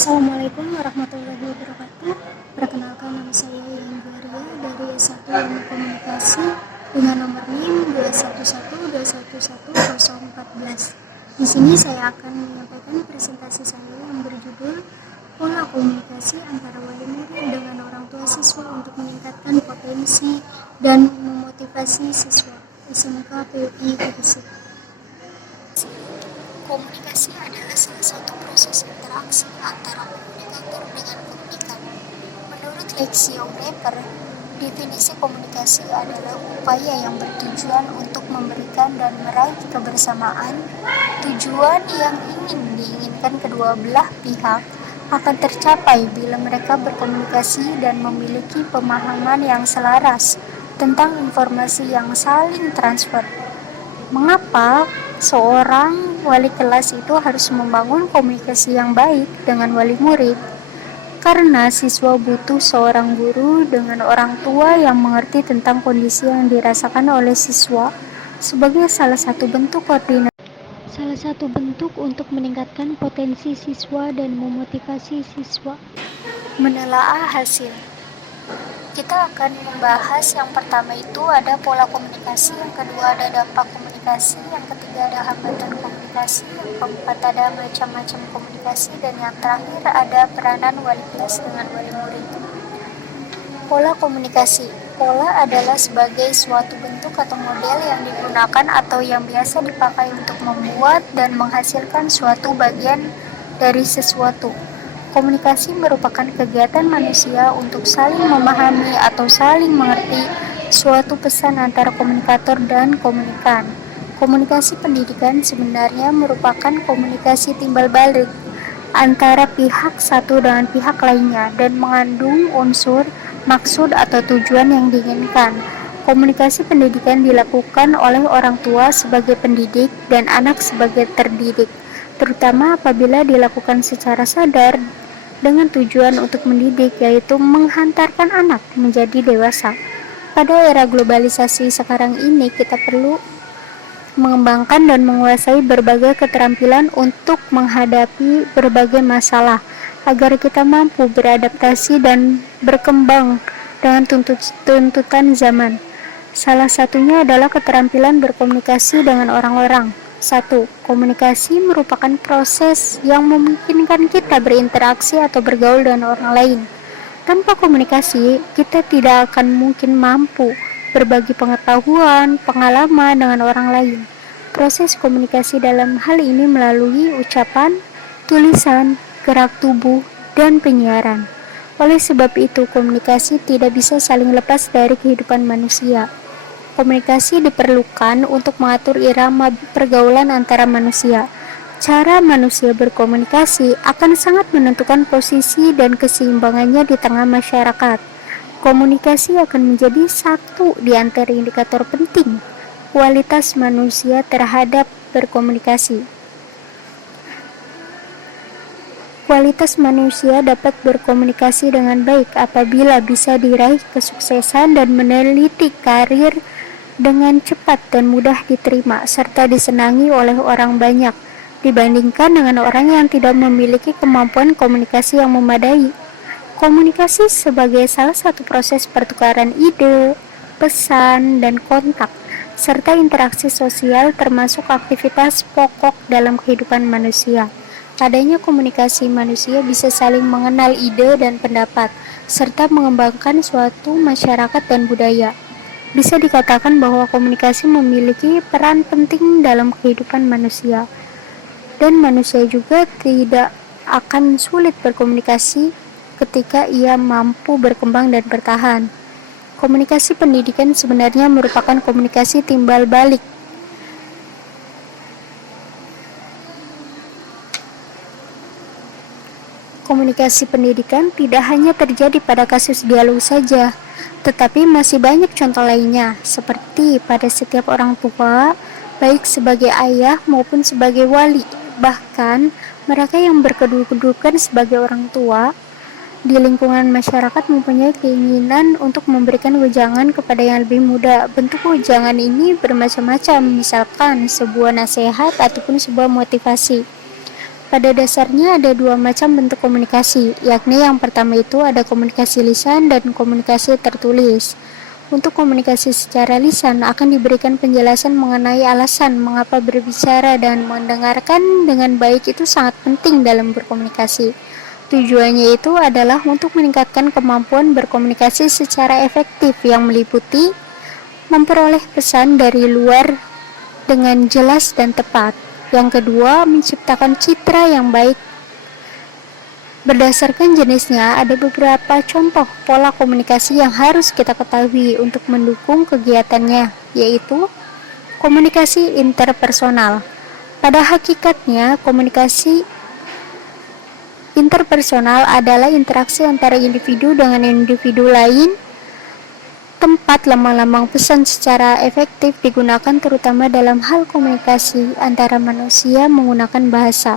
Assalamualaikum warahmatullahi wabarakatuh. Perkenalkan, nama saya Yayan Guaria dari S1 Ilmu Komunikasi dengan nomor NIM 211211014. Di sini saya akan menyampaikan presentasi saya yang berjudul Pola Komunikasi Antara Wali Murid dengan Orang Tua Siswa untuk Meningkatkan Potensi dan Memotivasi Siswa. SMK PUI Gegesik. Komunikasi adalah salah satu proses interaksi antara komunikator dengan komunikan. Menurut Lexio Weber, definisi komunikasi adalah upaya yang bertujuan untuk memberikan dan meraih kebersamaan. Tujuan yang diinginkan kedua belah pihak akan tercapai bila mereka berkomunikasi dan memiliki pemahaman yang selaras tentang informasi yang saling transfer. Mengapa seorang wali kelas itu harus membangun komunikasi yang baik dengan wali murid? Karena siswa butuh seorang guru dengan orang tua yang mengerti tentang kondisi yang dirasakan oleh siswa sebagai salah satu bentuk koordinasi. Salah satu bentuk untuk meningkatkan potensi siswa dan memotivasi siswa. Menelaah hasil. Kita akan membahas yang pertama itu ada pola komunikasi, yang kedua ada dampak komunikasi, yang ketiga ada hambatan komunikasi, yang keempat ada macam-macam komunikasi, dan yang terakhir ada peranan wali kelas dengan wali murid. Pola komunikasi. Pola adalah sebagai suatu bentuk atau model yang digunakan atau yang biasa dipakai untuk membuat dan menghasilkan suatu bagian dari sesuatu. Komunikasi merupakan kegiatan manusia untuk saling memahami atau saling mengerti suatu pesan antara komunikator dan komunikan. Komunikasi pendidikan sebenarnya merupakan komunikasi timbal balik antara pihak satu dengan pihak lainnya dan mengandung unsur, maksud atau tujuan yang diinginkan. Komunikasi pendidikan dilakukan oleh orang tua sebagai pendidik dan anak sebagai terdidik, terutama apabila dilakukan secara sadar dengan tujuan untuk mendidik, yaitu menghantarkan anak menjadi dewasa. Pada era globalisasi sekarang ini, kita perlu mengembangkan dan menguasai berbagai keterampilan untuk menghadapi berbagai masalah, agar kita mampu beradaptasi dan berkembang dengan tuntutan zaman. Salah satunya adalah keterampilan berkomunikasi dengan orang-orang. 1. Komunikasi merupakan proses yang memungkinkan kita berinteraksi atau bergaul dengan orang lain. Tanpa komunikasi, kita tidak akan mungkin mampu berbagi pengetahuan, pengalaman dengan orang lain. Proses komunikasi dalam hal ini melalui ucapan, tulisan, gerak tubuh, dan penyiaran. Oleh sebab itu, komunikasi tidak bisa saling lepas dari kehidupan manusia. Komunikasi diperlukan untuk mengatur irama pergaulan antara manusia. Cara manusia berkomunikasi akan sangat menentukan posisi dan keseimbangannya di tengah masyarakat. Komunikasi akan menjadi satu di antara indikator penting kualitas manusia terhadap berkomunikasi. Kualitas manusia dapat berkomunikasi dengan baik apabila bisa diraih kesuksesan dan meneliti karir dengan cepat dan mudah diterima, serta disenangi oleh orang banyak, dibandingkan dengan orang yang tidak memiliki kemampuan komunikasi yang memadai. Komunikasi sebagai salah satu proses pertukaran ide, pesan, dan kontak, serta interaksi sosial termasuk aktivitas pokok dalam kehidupan manusia. Adanya komunikasi, manusia bisa saling mengenal ide dan pendapat, serta mengembangkan suatu masyarakat dan budaya. Bisa dikatakan bahwa komunikasi memiliki peran penting dalam kehidupan manusia, dan manusia juga tidak akan sulit berkomunikasi ketika ia mampu berkembang dan bertahan. Komunikasi pendidikan sebenarnya merupakan komunikasi timbal balik. Komunikasi pendidikan tidak hanya terjadi pada kasus dialog saja, tetapi masih banyak contoh lainnya, seperti pada setiap orang tua, baik sebagai ayah maupun sebagai wali. Bahkan, mereka yang berkedudukan sebagai orang tua di lingkungan masyarakat mempunyai keinginan untuk memberikan wejangan kepada yang lebih muda. Bentuk wejangan ini bermacam-macam, misalkan sebuah nasihat ataupun sebuah motivasi. Pada dasarnya ada dua macam bentuk komunikasi, yakni yang pertama itu ada komunikasi lisan dan komunikasi tertulis. Untuk komunikasi secara lisan akan diberikan penjelasan mengenai alasan mengapa berbicara dan mendengarkan dengan baik itu sangat penting dalam berkomunikasi. Tujuannya itu adalah untuk meningkatkan kemampuan berkomunikasi secara efektif yang meliputi memperoleh pesan dari luar dengan jelas dan tepat. Yang kedua, menciptakan citra yang baik. Berdasarkan jenisnya, ada beberapa contoh pola komunikasi yang harus kita ketahui untuk mendukung kegiatannya, yaitu komunikasi interpersonal. Pada hakikatnya, komunikasi interpersonal adalah interaksi antara individu dengan individu lain. Tempat lambang-lambang pesan secara efektif digunakan terutama dalam hal komunikasi antara manusia menggunakan bahasa.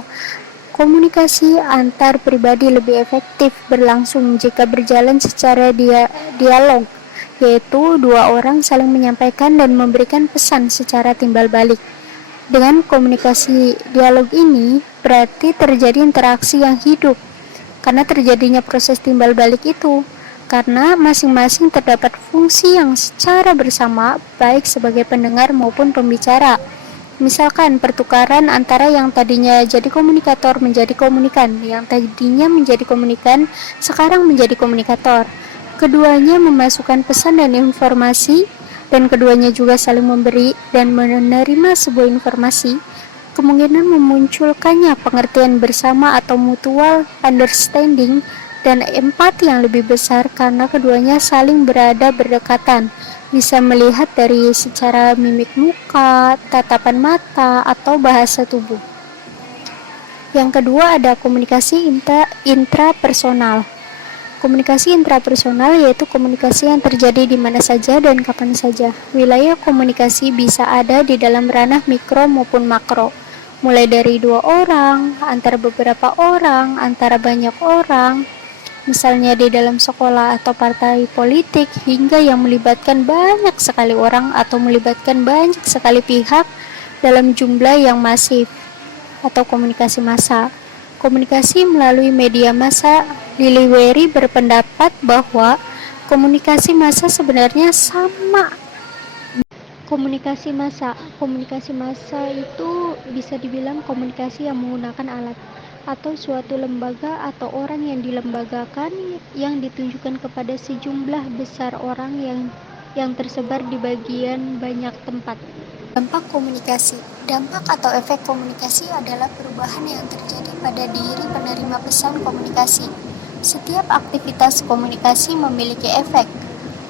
Komunikasi antar pribadi lebih efektif berlangsung jika berjalan secara dialog, yaitu dua orang saling menyampaikan dan memberikan pesan secara timbal balik. Dengan komunikasi dialog ini berarti terjadi interaksi yang hidup, karena terjadinya proses timbal balik itu. Karena masing-masing terdapat fungsi yang secara bersama baik sebagai pendengar maupun pembicara. Misalkan pertukaran antara yang tadinya jadi komunikator menjadi komunikan, yang tadinya menjadi komunikan sekarang menjadi komunikator. Keduanya memasukkan pesan dan informasi, dan keduanya juga saling memberi dan menerima sebuah informasi. Kemungkinan memunculkannya pengertian bersama atau mutual understanding dan empati yang lebih besar karena keduanya saling berada berdekatan, bisa melihat dari secara mimik muka, tatapan mata, atau bahasa tubuh. Yang kedua ada komunikasi intrapersonal. Komunikasi intrapersonal yaitu komunikasi yang terjadi di mana saja dan kapan saja. Wilayah komunikasi bisa ada di dalam ranah mikro maupun makro, mulai dari dua orang, antara beberapa orang, antara banyak orang, misalnya di dalam sekolah atau partai politik, hingga yang melibatkan banyak sekali orang atau melibatkan banyak sekali pihak dalam jumlah yang masif, atau komunikasi massa. Komunikasi melalui media massa. Lily Wery berpendapat bahwa komunikasi massa sebenarnya sama. Komunikasi massa itu bisa dibilang komunikasi yang menggunakan alat atau suatu lembaga atau orang yang dilembagakan yang ditujukan kepada sejumlah besar orang yang tersebar di bagian banyak tempat. Dampak komunikasi. Dampak atau efek komunikasi adalah perubahan yang terjadi pada diri penerima pesan komunikasi. Setiap aktivitas komunikasi memiliki efek.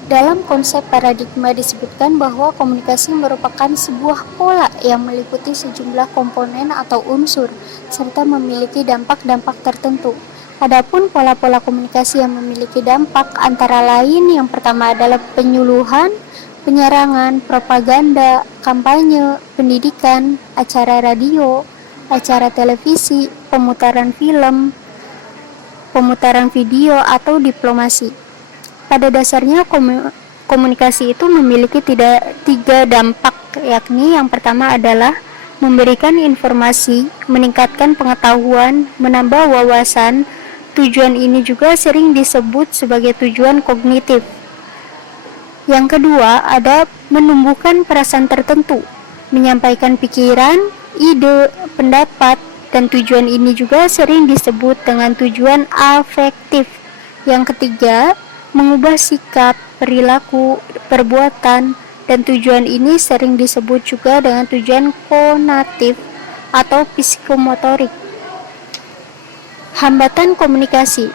Dalam konsep paradigma disebutkan bahwa komunikasi merupakan sebuah pola yang meliputi sejumlah komponen atau unsur, serta memiliki dampak-dampak tertentu. Adapun pola-pola komunikasi yang memiliki dampak antara lain yang pertama adalah penyuluhan, penyerangan, propaganda, kampanye, pendidikan, acara radio, acara televisi, pemutaran film, pemutaran video, atau diplomasi. Pada dasarnya komunikasi itu memiliki tiga dampak, yakni yang pertama adalah memberikan informasi, meningkatkan pengetahuan, menambah wawasan. Tujuan ini juga sering disebut sebagai tujuan kognitif. Yang kedua ada menumbuhkan perasaan tertentu, menyampaikan pikiran, ide, pendapat, dan tujuan ini juga sering disebut dengan tujuan afektif. Yang ketiga, mengubah sikap, perilaku, perbuatan, dan tujuan ini sering disebut juga dengan tujuan konatif atau psikomotorik. Hambatan komunikasi.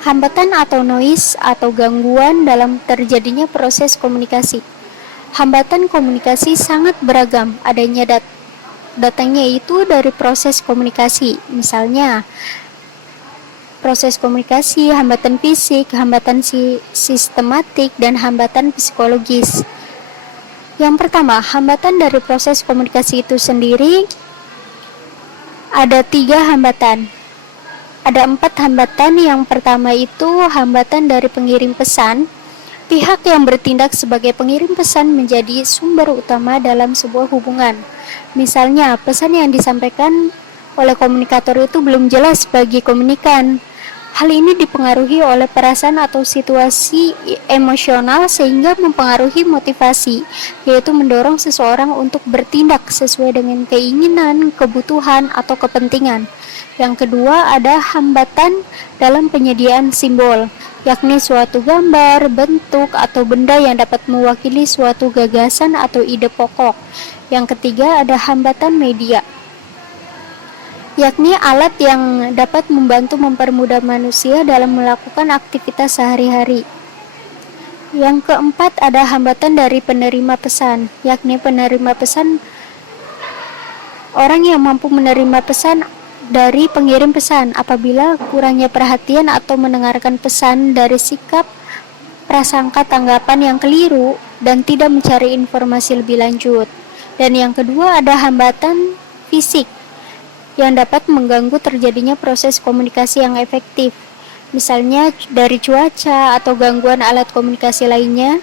Hambatan atau noise atau gangguan dalam terjadinya proses komunikasi. Hambatan komunikasi sangat beragam, datangnya itu dari proses komunikasi, misalnya proses komunikasi, hambatan fisik, hambatan sistematik, dan hambatan psikologis. Yang pertama, hambatan dari proses komunikasi itu sendiri ada 3 hambatan. Ada 4 hambatan. Yang pertama itu hambatan dari pengirim pesan. Pihak yang bertindak sebagai pengirim pesan menjadi sumber utama dalam sebuah hubungan. Misalnya, pesan yang disampaikan oleh komunikator itu belum jelas bagi komunikan. Hal ini dipengaruhi oleh perasaan atau situasi emosional sehingga mempengaruhi motivasi, yaitu mendorong seseorang untuk bertindak sesuai dengan keinginan, kebutuhan, atau kepentingan. Yang kedua ada hambatan dalam penyediaan simbol, yakni suatu gambar, bentuk, atau benda yang dapat mewakili suatu gagasan atau ide pokok. Yang ketiga ada hambatan media, yakni alat yang dapat membantu mempermudah manusia dalam melakukan aktivitas sehari-hari. Yang keempat ada hambatan dari penerima pesan, yakni penerima pesan orang yang mampu menerima pesan dari pengirim pesan apabila kurangnya perhatian atau mendengarkan pesan dari sikap, prasangka, tanggapan yang keliru dan tidak mencari informasi lebih lanjut. Dan yang kedua ada hambatan fisik yang dapat mengganggu terjadinya proses komunikasi yang efektif, misalnya dari cuaca atau gangguan alat komunikasi lainnya.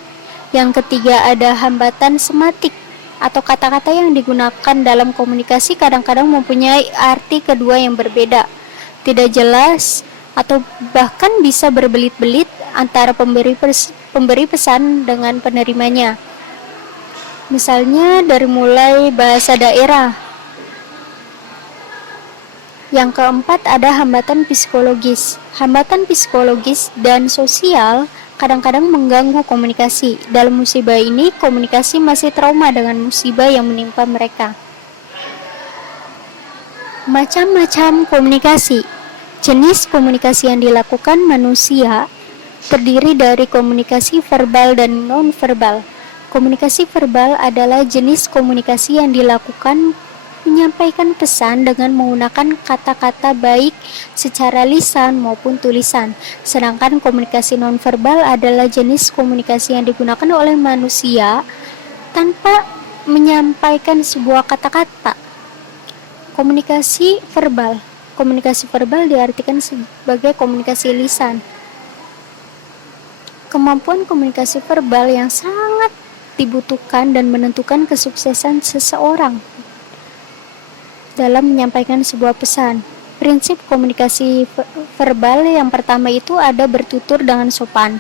Yang ketiga ada hambatan sematik atau kata-kata yang digunakan dalam komunikasi kadang-kadang mempunyai arti kedua yang berbeda, tidak jelas, atau bahkan bisa berbelit-belit antara pemberi pesan dengan penerimanya. Misalnya dari mulai bahasa daerah. Yang keempat ada hambatan psikologis. Hambatan psikologis dan sosial kadang-kadang mengganggu komunikasi. Dalam musibah ini, komunikasi masih trauma dengan musibah yang menimpa mereka. Macam-macam komunikasi. Jenis komunikasi yang dilakukan manusia terdiri dari komunikasi verbal dan non-verbal. Komunikasi verbal adalah jenis komunikasi yang dilakukan menyampaikan pesan dengan menggunakan kata-kata baik secara lisan maupun tulisan. Sedangkan komunikasi nonverbal adalah jenis komunikasi yang digunakan oleh manusia tanpa menyampaikan sebuah kata-kata. Komunikasi verbal. Komunikasi verbal diartikan sebagai komunikasi lisan. Kemampuan komunikasi verbal yang sangat dibutuhkan dan menentukan kesuksesan seseorang dalam menyampaikan sebuah pesan. Prinsip komunikasi verbal yang pertama itu ada bertutur dengan sopan.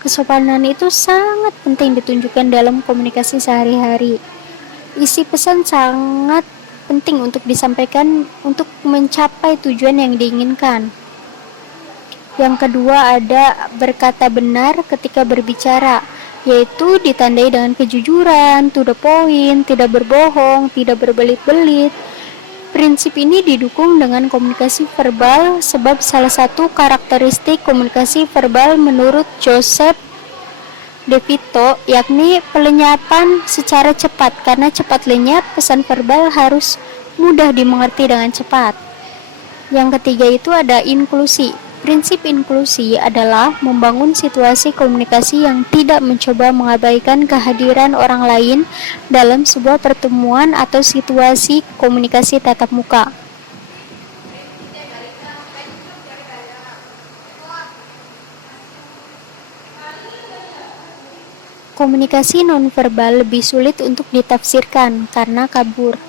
Kesopanan itu sangat penting ditunjukkan dalam komunikasi sehari-hari. Isi pesan sangat penting untuk disampaikan untuk mencapai tujuan yang diinginkan. Yang kedua ada berkata benar ketika berbicara, yaitu ditandai dengan kejujuran, to the point, tidak berbohong, tidak berbelit-belit. Prinsip ini didukung dengan komunikasi verbal sebab salah satu karakteristik komunikasi verbal menurut Joseph De Vito yakni pelenyapan secara cepat. Karena cepat lenyap, pesan verbal harus mudah dimengerti dengan cepat. Yang ketiga itu ada inklusi. Prinsip inklusi adalah membangun situasi komunikasi yang tidak mencoba mengabaikan kehadiran orang lain dalam sebuah pertemuan atau situasi komunikasi tatap muka. Komunikasi nonverbal lebih sulit untuk ditafsirkan karena kabur.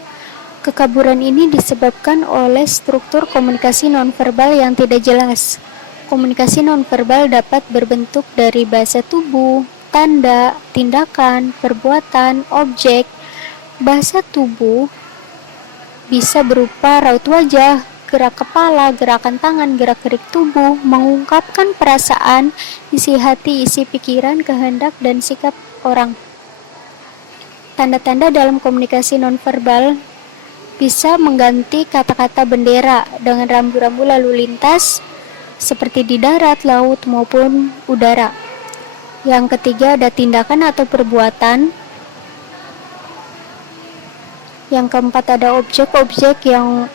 Kekaburan ini disebabkan oleh struktur komunikasi nonverbal yang tidak jelas. Komunikasi nonverbal dapat berbentuk dari bahasa tubuh, tanda, tindakan, perbuatan, objek. Bahasa tubuh bisa berupa raut wajah, gerak kepala, gerakan tangan, gerak-gerik tubuh, mengungkapkan perasaan, isi hati, isi pikiran, kehendak, dan sikap orang. Tanda-tanda dalam komunikasi nonverbal bisa mengganti kata-kata bendera dengan rambu-rambu lalu lintas seperti di darat, laut, maupun udara. Yang ketiga ada tindakan atau perbuatan. Yang keempat ada objek-objek yang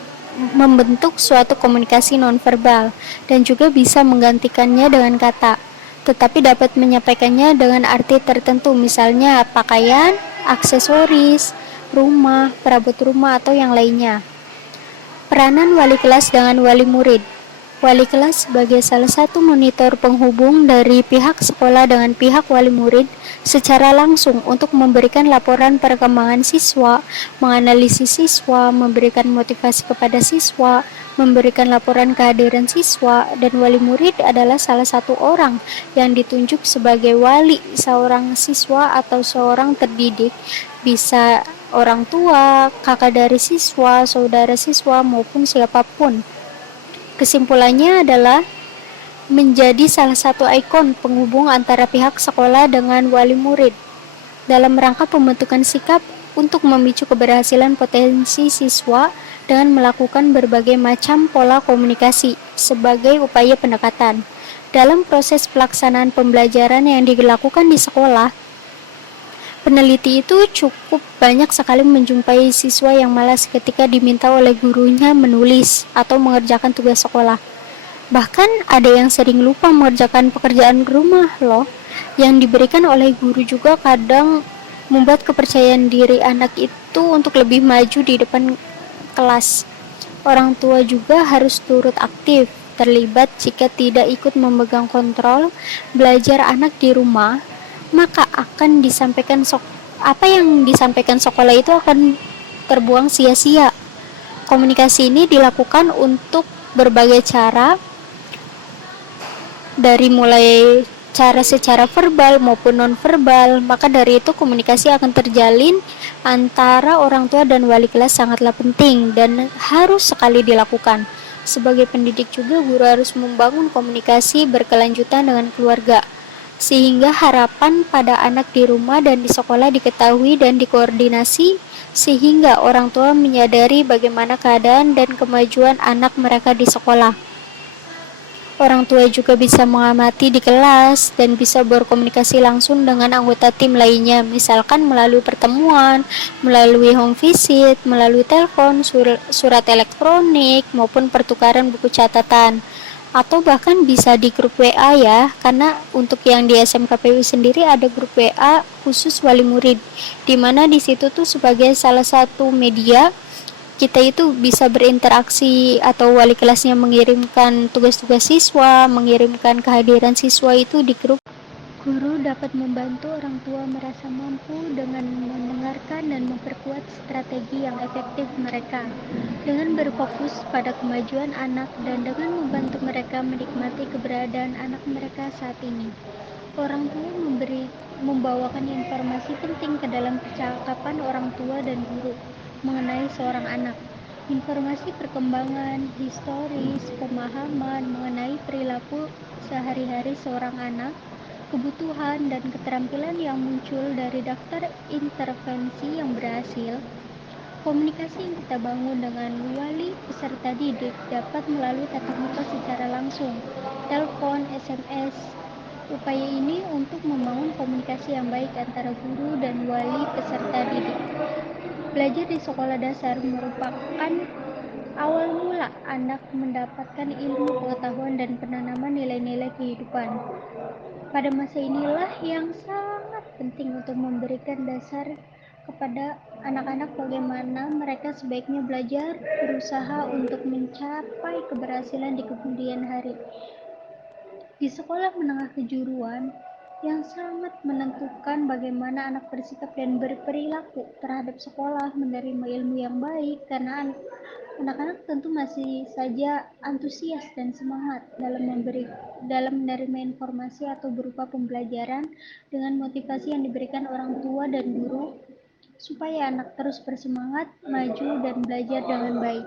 membentuk suatu komunikasi nonverbal dan juga bisa menggantikannya dengan kata, tetapi dapat menyampaikannya dengan arti tertentu, misalnya pakaian, aksesoris, rumah, perabot rumah, atau yang lainnya. Peranan wali kelas dengan wali murid. Wali kelas sebagai salah satu monitor penghubung dari pihak sekolah dengan pihak wali murid secara langsung untuk memberikan laporan perkembangan siswa, menganalisis siswa, memberikan motivasi kepada siswa, memberikan laporan kehadiran siswa, dan wali murid adalah salah satu orang yang ditunjuk sebagai wali seorang siswa atau seorang terdidik, bisa orang tua, kakak dari siswa, saudara siswa, maupun siapapun. Kesimpulannya adalah menjadi salah satu ikon penghubung antara pihak sekolah dengan wali murid dalam rangka pembentukan sikap untuk memicu keberhasilan potensi siswa dengan melakukan berbagai macam pola komunikasi sebagai upaya pendekatan. Dalam proses pelaksanaan pembelajaran yang dilakukan di sekolah, peneliti itu cukup banyak sekali menjumpai siswa yang malas ketika diminta oleh gurunya menulis atau mengerjakan tugas sekolah. Bahkan ada yang sering lupa mengerjakan pekerjaan rumah loh. Yang diberikan oleh guru juga kadang membuat kepercayaan diri anak itu untuk lebih maju di depan kelas. Orang tua juga harus turut aktif, terlibat jika tidak ikut memegang kontrol belajar anak di rumah, maka apa yang disampaikan sekolah itu akan terbuang sia-sia. Komunikasi ini dilakukan untuk berbagai cara, dari mulai cara secara verbal maupun non-verbal. Maka dari itu komunikasi akan terjalin antara orang tua dan wali kelas sangatlah penting dan harus sekali dilakukan. Sebagai pendidik juga guru harus membangun komunikasi berkelanjutan dengan keluarga, sehingga harapan pada anak di rumah dan di sekolah diketahui dan dikoordinasi, sehingga orang tua menyadari bagaimana keadaan dan kemajuan anak mereka di sekolah. Orang tua juga bisa mengamati di kelas dan bisa berkomunikasi langsung dengan anggota tim lainnya, misalkan melalui pertemuan, melalui home visit, melalui telepon, surat elektronik, maupun pertukaran buku catatan. Atau bahkan bisa di grup WA ya, karena untuk yang di SMKPU sendiri ada grup WA khusus wali murid, di mana di situ tuh sebagai salah satu media kita itu bisa berinteraksi atau wali kelasnya mengirimkan tugas-tugas siswa, mengirimkan kehadiran siswa itu di grup. Guru dapat membantu orang tua merasa mampu dengan mendengarkan dan memperkuat strategi yang efektif mereka, dengan berfokus pada kemajuan anak dan dengan membantu mereka menikmati keberadaan anak mereka saat ini. Orang tua membawakan informasi penting ke dalam percakapan orang tua dan guru mengenai seorang anak. Informasi perkembangan, historis, pemahaman mengenai perilaku sehari-hari seorang anak, kebutuhan dan keterampilan yang muncul dari daftar intervensi yang berhasil. Komunikasi yang kita bangun dengan wali peserta didik dapat melalui tatap muka secara langsung, telepon, SMS. Upaya ini untuk membangun komunikasi yang baik antara guru dan wali peserta didik. Belajar di sekolah dasar merupakan awal mula anak mendapatkan ilmu pengetahuan dan penanaman nilai-nilai kehidupan. Pada masa inilah yang sangat penting untuk memberikan dasar kepada anak-anak bagaimana mereka sebaiknya belajar, berusaha untuk mencapai keberhasilan di kemudian hari. Di sekolah menengah kejuruan, yang sangat menentukan bagaimana anak bersikap dan berperilaku terhadap sekolah, menerima ilmu yang baik, karena anak-anak tentu masih saja antusias dan semangat dalam menerima informasi atau berupa pembelajaran dengan motivasi yang diberikan orang tua dan guru supaya anak terus bersemangat, maju dan belajar dengan baik.